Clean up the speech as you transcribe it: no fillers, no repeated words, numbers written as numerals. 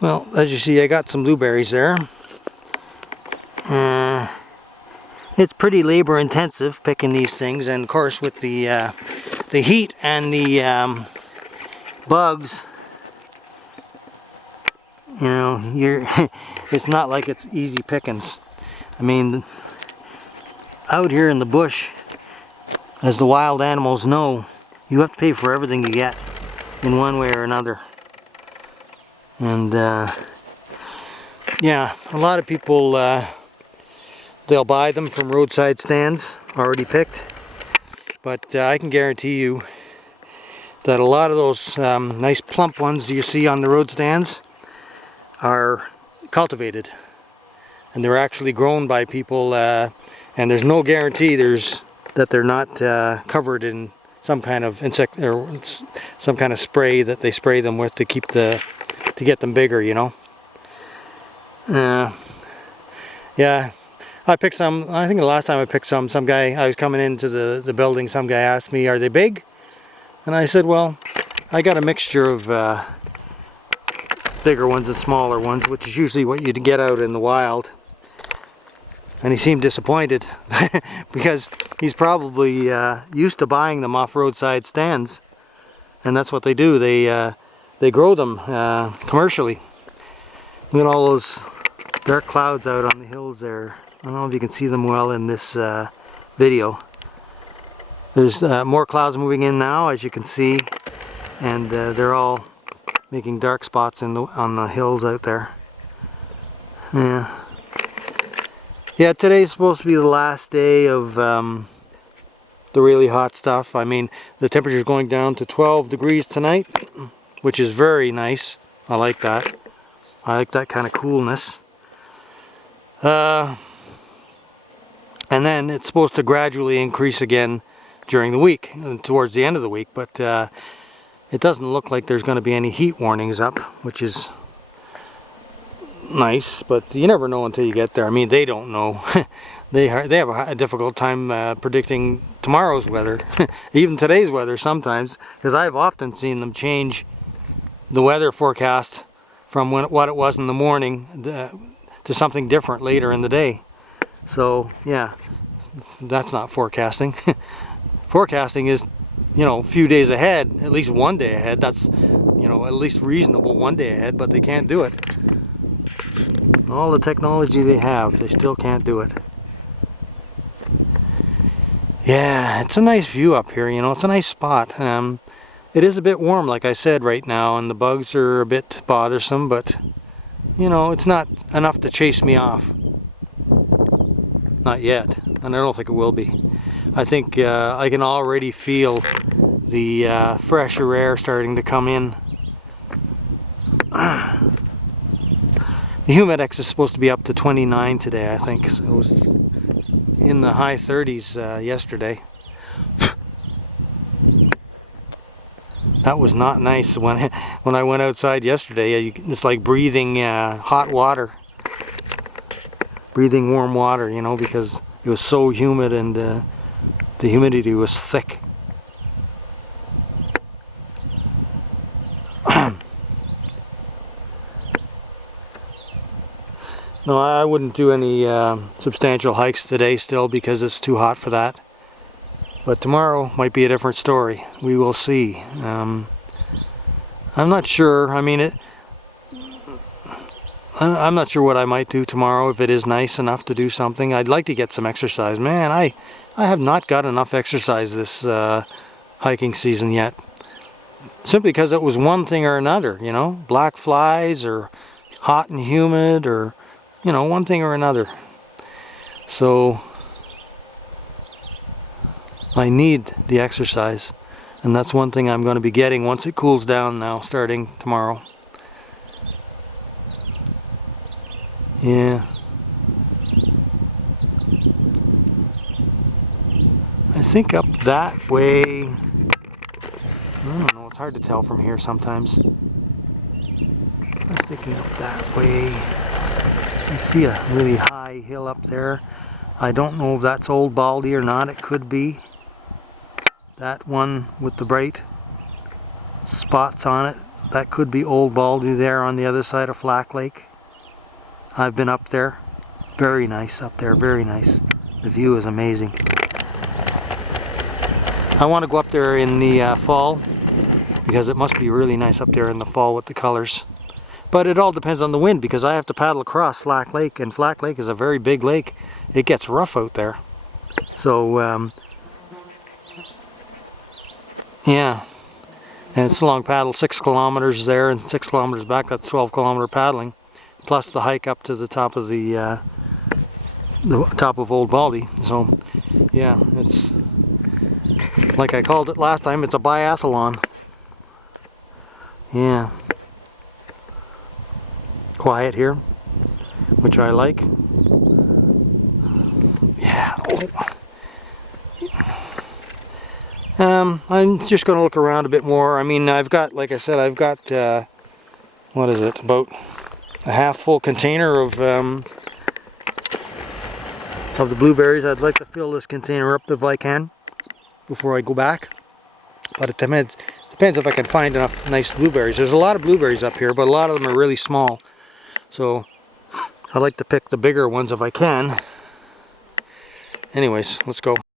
Well, as you see, I got some blueberries there. It's pretty labor intensive picking these things, and of course with the heat and the bugs, you know, it's not like it's easy pickings. I mean, out here in the bush, as the wild animals know, you have to pay for everything you get in one way or another. And yeah, a lot of people, they'll buy them from roadside stands already picked, but I can guarantee you that a lot of those nice plump ones you see on the road stands are cultivated, and they're actually grown by people, and there's no guarantee that they're not covered in some kind of insect or some kind of spray that they spray them with to get them bigger, you know. Yeah, I picked some. I think the last time I picked some guy, I was coming into the building, some guy asked me, are they big? And I said, well, I got a mixture of bigger ones and smaller ones, which is usually what you'd get out in the wild. And he seemed disappointed because he's probably used to buying them off roadside stands, and that's what they do. They grow them commercially. Look at all those dark clouds out on the hills there. I don't know if you can see them well in this video. There's more clouds moving in now, as you can see, and they're all making dark spots on the hills out there. Yeah, today's supposed to be the last day of the really hot stuff. I mean, the temperature's going down to 12 degrees tonight, which is very nice. I like that. I like that kind of coolness. And then it's supposed to gradually increase again during the week, towards the end of the week, but it doesn't look like there's going to be any heat warnings up, which is nice, but you never know until you get there. I mean, they don't know. They have a difficult time predicting tomorrow's weather, even today's weather sometimes, because I've often seen them change the weather forecast from what it was in the morning to something different later in the day. So yeah, that's not forecasting. Forecasting is, you know, a few days ahead, at least one day ahead. That's, you know, at least reasonable one day ahead, but they can't do it. All the technology they have, they still can't do it. Yeah, it's a nice view up here, you know, it's a nice spot. It is a bit warm, like I said, right now, and the bugs are a bit bothersome, but, you know, it's not enough to chase me off. Not yet, and I don't think it will be. I think I can already feel the fresher air starting to come in. The humidex is supposed to be up to 29 today, I think. So it was in the high 30s yesterday. That was not nice. When I went outside yesterday, it's like breathing hot water. Breathing warm water, you know, because it was so humid and the humidity was thick. No, I wouldn't do any substantial hikes today still because it's too hot for that. But tomorrow might be a different story. We will see. I'm not sure. I mean, I'm not sure what I might do tomorrow if it is nice enough to do something. I'd like to get some exercise. Man, I have not got enough exercise this hiking season yet. Simply because it was one thing or another, you know, black flies or hot and humid or, you know, one thing or another. So I need the exercise, and that's one thing I'm going to be getting once it cools down now, starting tomorrow. Yeah. I think up that way, I don't know, it's hard to tell from here sometimes. I was thinking up that way. I see a really high hill up there. I don't know if that's Old Baldy or not. It could be. That one with the bright spots on it. that could be Old Baldy there on the other side of Flack Lake. I've been up there. Very nice up there, very nice. The view is amazing. I want to go up there in the fall, because it must be really nice up there in the fall with the colors. But it all depends on the wind, because I have to paddle across Flack Lake, and Flack Lake is a very big lake. It gets rough out there. So, yeah. And it's a long paddle, 6 kilometers there and 6 kilometers back. That's 12-kilometer paddling, plus the hike up to the top of the top of Old Baldy. So, yeah, it's like I called it last time. It's a biathlon. Yeah. Quiet here, which I like. Yeah. I'm just going to look around a bit more. I mean, I've got, like I said, I've got, what is it, about a half-full container of the blueberries. I'd like to fill this container up if I can before I go back. But it depends if I can find enough nice blueberries. There's a lot of blueberries up here, but a lot of them are really small. So I like to pick the bigger ones if I can. Anyways, let's go.